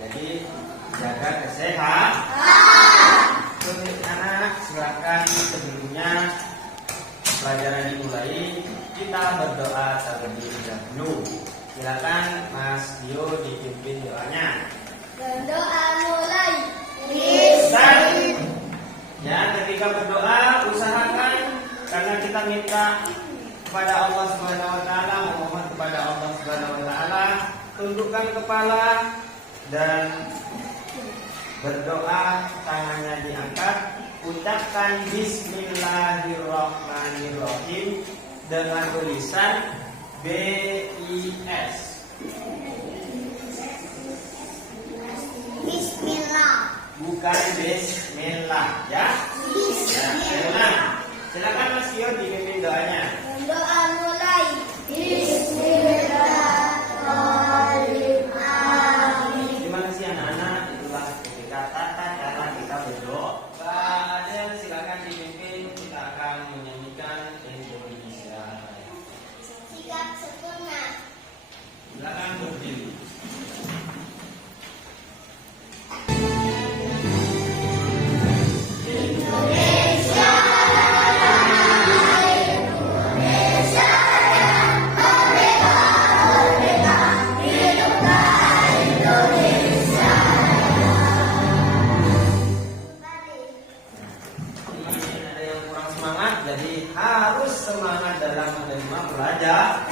Jadi jaga kesehatan. Untuk anak silakan sebelumnya pelajaran dimulai kita berdoa terlebih dahulu. Silakan Mas Dio dipimpin doanya. Berdoa mulai. Dan ya, ketika berdoa usahakan karena kita minta kepada Allah Subhanahu wa taala, memohon kepada Allah Subhanahu wa taala, tundukkan kepala dan berdoa, tangannya diangkat, ucapkan Bismillahirrahmanirrahim dengan tulisan BIS. Bismillah. Bukan Bismillah, ya. Silakan Mas Dio dipimpin doanya. Berdoa mulai. Bismillahirrahmanirrahim. Terima kasih anak-anak. Itulah ketika tata cara kita berdoa. Pak Adel silakan dipimpin. Kita akan menyanyikan Indonesia. Sikap sempurna. Silakan berdiri. Jadi harus semangat dalam menerima pelajaran.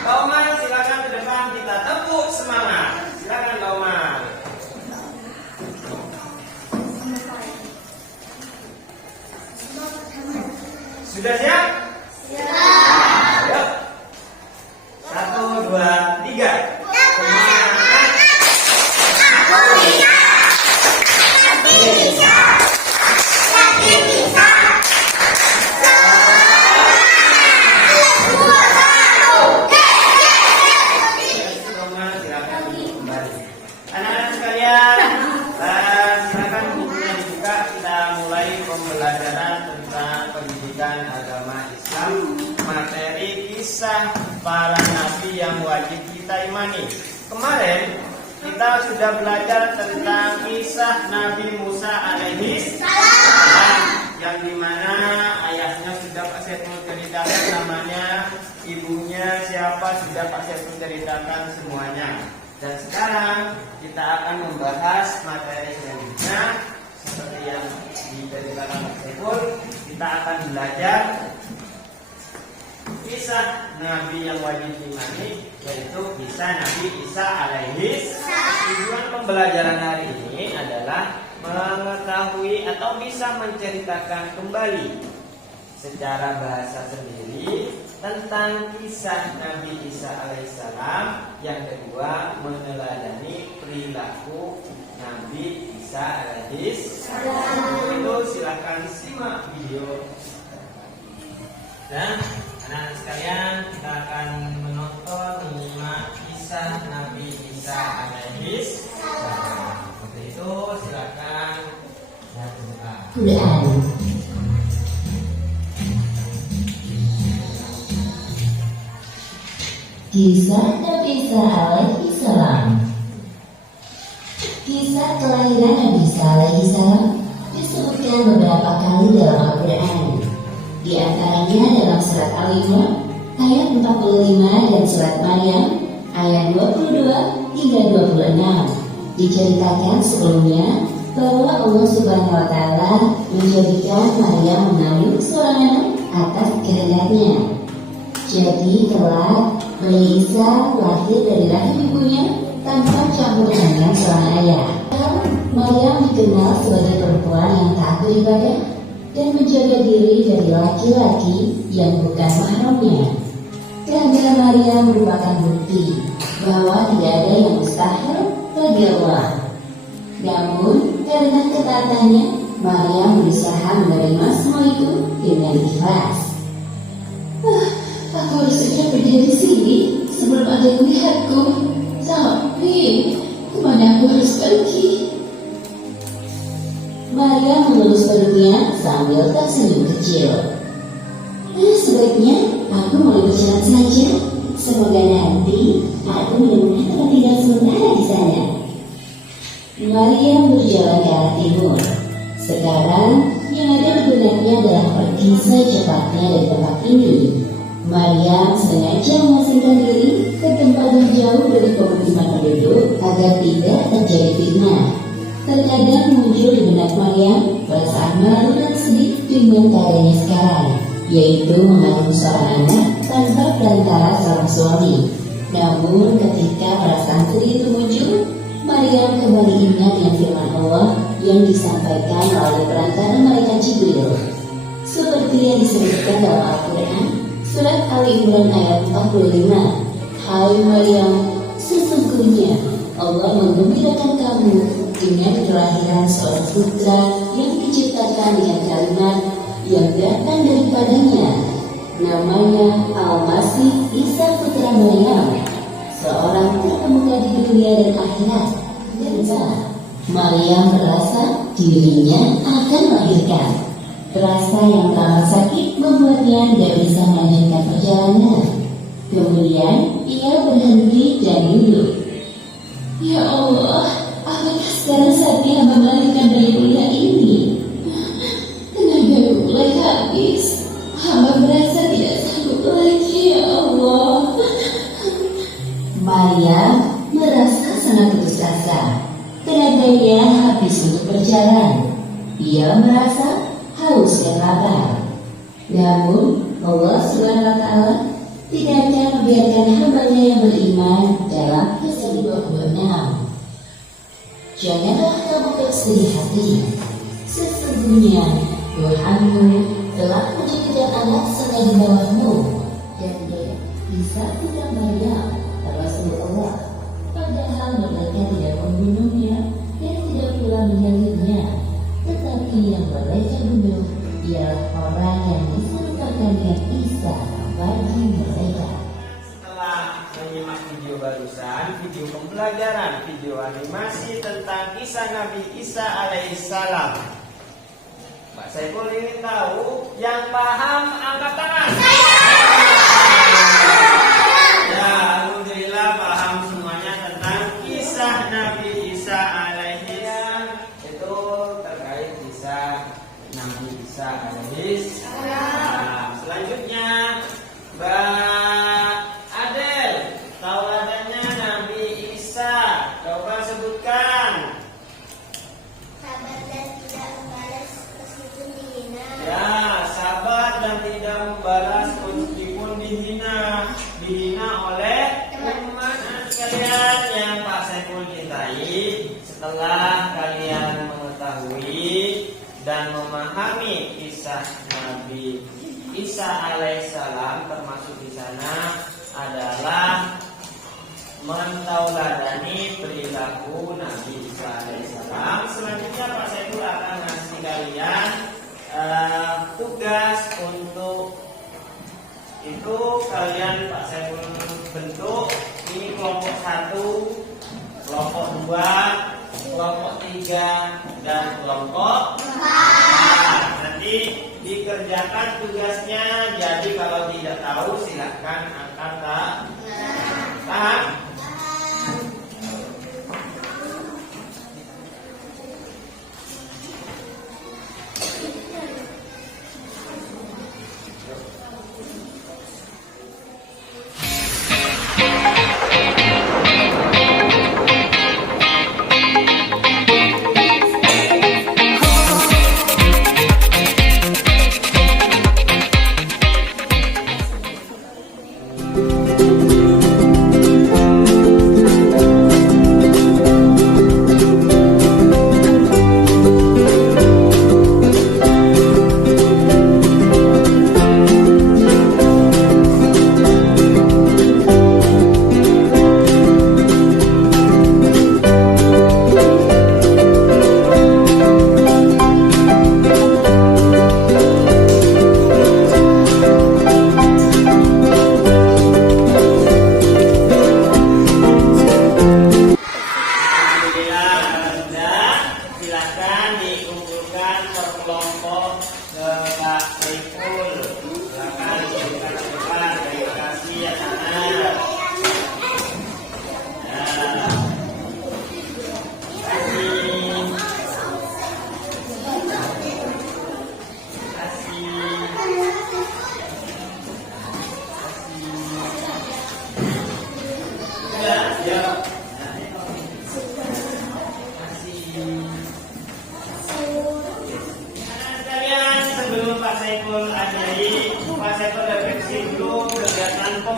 Tomar silakan ke depan, kita tepuk semangat. Silakan Tomar. Sudah siap? Siap. Yuk. 1, 2, 3. Semangat. Aku bisa. Tapi bisa. Tapi bisa. Pembelajaran tentang pendidikan agama Islam, materi kisah para nabi yang wajib kita imani. Kemarin kita sudah belajar tentang kisah Nabi Musa alaihi salam, yang dimana ayahnya sudah Pak Saiful ceritakan namanya, ibunya siapa sudah Pak Saiful ceritakan semuanya. Dan sekarang kita akan membahas materi selanjutnya. Seperti yang diceritakan Pak Saiful, kita akan belajar kisah Nabi yang wajib diimani, yaitu kisah Nabi Isa alaihi salam. Tujuan pembelajaran hari ini adalah mengetahui atau bisa menceritakan kembali secara bahasa sendiri tentang kisah Nabi Isa alaihissalam. Yang kedua, meneladani perilaku Nabi Isa alaihissalam. Itu silakan simak video. Dan anak-anak sekalian, kita akan menyimak kisah Nabi Isa alaihissalam. Untuk itu silakan berdoa. Kisah Nabi Isa alaihi salam. Kisah kelahiran Nabi Isa alaihi salam disebutkan beberapa kali dalam Al-Quran. Di antaranya dalam surat Al-Imran ayat 45 dan surat Maryam ayat 22 hingga 26. Diceritakan sebelumnya bahwa Allah Subhanahu wa taala menjadikan Maryam mengandung seorang anak atas kehendaknya. Jadi kelak Bayi Isa lahir dari rahim ibunya tanpa campur tangan seorang ayah. Maryam dikenal sebagai perempuan yang taat beribadah dan menjaga diri dari laki-laki yang bukan mahramnya. Kehamilan Maryam merupakan bukti bahwa tidak ada yang mustahil bagi Allah. Namun karena ketaatannya, Maryam berusaha menerima semua itu dengan ikhlas. Aku harus segera berdiri di sini sebelum ada yang melihatku. Tapi kemana aku harus pergi? Maryam mengelus perutnya sambil tersenyum kecil. Sebaiknya aku mulai berjalan saja. Semoga nanti aku menemukan tempat tinggal sementara di sana. Maryam berjalan ke arah timur. Sekarang yang ada di benaknya adalah pergi secepatnya dari tempat ini. Maryam sengaja mengasingkan diri ke tempat yang jauh dari pemukiman penduduk agar tidak terjadi fitnah. Terkadang muncul di benak Maryam perasaan malu dan sedih dengan keadaannya sekarang, yaitu mengandung seorang anak tanpa perantara seorang suami. Namun ketika perasaan sedih itu muncul, Maryam kembali ingat dengan firman Allah yang disampaikan oleh perantara malaikat Jibril. Seperti yang disebutkan dalam Al-Quran, surat Ali Imran ayat 45. Hai Maryam, sesungguhnya Allah menggembirakan kamu dengan kelahiran seorang putra yang diciptakan dengan kalimat yang datang daripadanya. Namanya Al-Masih Isa putra Maryam, seorang terkemuka di dunia dan akhirat. Maryam merasa dirinya akan melahirkan. Rasa yang teramat sakit membuatnya tidak bisa melanjutkan perjalanan. Kemudian ia berhenti dan duduk. Ya Allah, apakah sekarang saatnya hamba melahirkan bayi mulia ini? Tenagaku mulai habis. Hamba merasa tidak sanggup lagi, ya Allah. Maryam merasa sangat putus asa. Tenaganya habis untuk berjalan. Ia merasa haus dan lapar. Namun Allah SWT tidak akan membiarkan hambanya yang beriman dalam Kisah 26. Janganlah kamu bersedih hati. Sesungguhnya Tuhanmu telah menjadikan anak sengaja di bawahmu, dan dia bisa tidak Maryam Rasulullah. Padahal mereka tidak membunuhnya dan tidak pula menyalibnya, tetapi yang mereka bunuh ialah orang yang diserupakan dengan Isa bagi mereka. Setelah menyimak video barusan, video pembelajaran, video animasi tentang kisah Nabi Isa alaihissalam, Mbak Saiful ingin tahu yang paham angkat tangan. Ya, alhamdulillah paham semuanya tentang kisah Nabi Isa alaihissalam. Itu terkait kisah Nabi Isa alaihissalam. Selanjutnya, Mbak Adel, tauladannya Nabi Isa, coba sebutkan. Sabar dan tidak membalas meskipun dihina. Ya, sabar dan tidak membalas meskipun dihina. Dihina oleh umat sekalian yang Pak Saiful cintai. Setelah kalian mengetahui dan memahami kisah Nabi Isa alaihissalam, termasuk di sana adalah mentauladani perilaku Nabi Isa alaihissalam. Selanjutnya Pak Saiful akan ngasih kalian tugas untuk itu. Kalian Pak Saiful bentuk ini kelompok 1, kelompok 2, kelompok 3, dan kelompok 4. Nanti dikerjakan tugasnya. Jadi kalau tidak tahu silakan angkat tangan.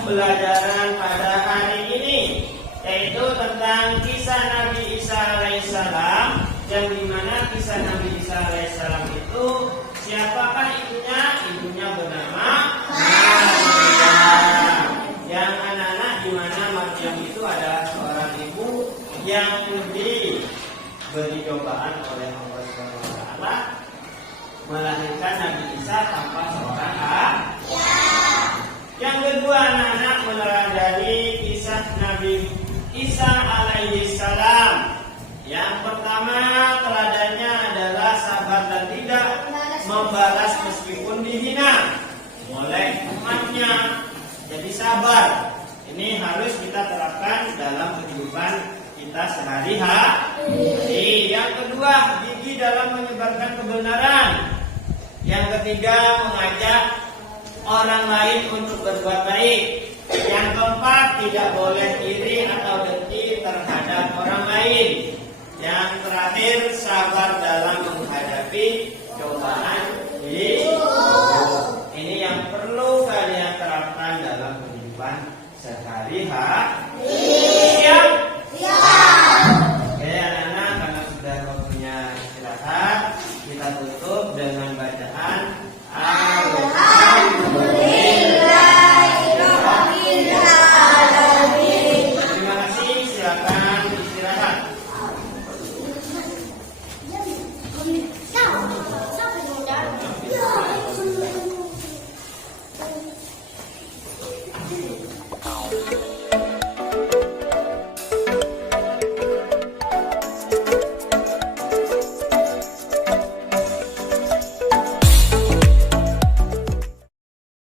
pembelajaran pada hari ini, yaitu tentang kisah Nabi Isa alaihissalam, yang dimana kisah Nabi Isa alaihissalam itu siapakah ibunya? Ibunya bernama Maryam. Yang anak-anak dimana Maryam itu adalah seorang ibu yang diberi cobaan oleh Allah SWT melahirkan Nabi Isa tanpa seorang ayah. Yang kedua, anak-anak meneladani kisah Nabi Isa alaihissalam. Yang pertama, teladannya adalah sabar dan tidak membalas meskipun dihina oleh umatnya. Jadi sabar. Ini harus kita terapkan dalam kehidupan kita sehari-hari. Yang kedua, gigih dalam menyebarkan kebenaran. Yang ketiga, mengajak orang lain untuk berbuat baik. Yang keempat, tidak boleh iri atau dengki terhadap orang lain. Yang terakhir, sabar dalam menghadapi cobaan hidup. Ini yang perlu kalian terapkan dalam kehidupan sehari-hari.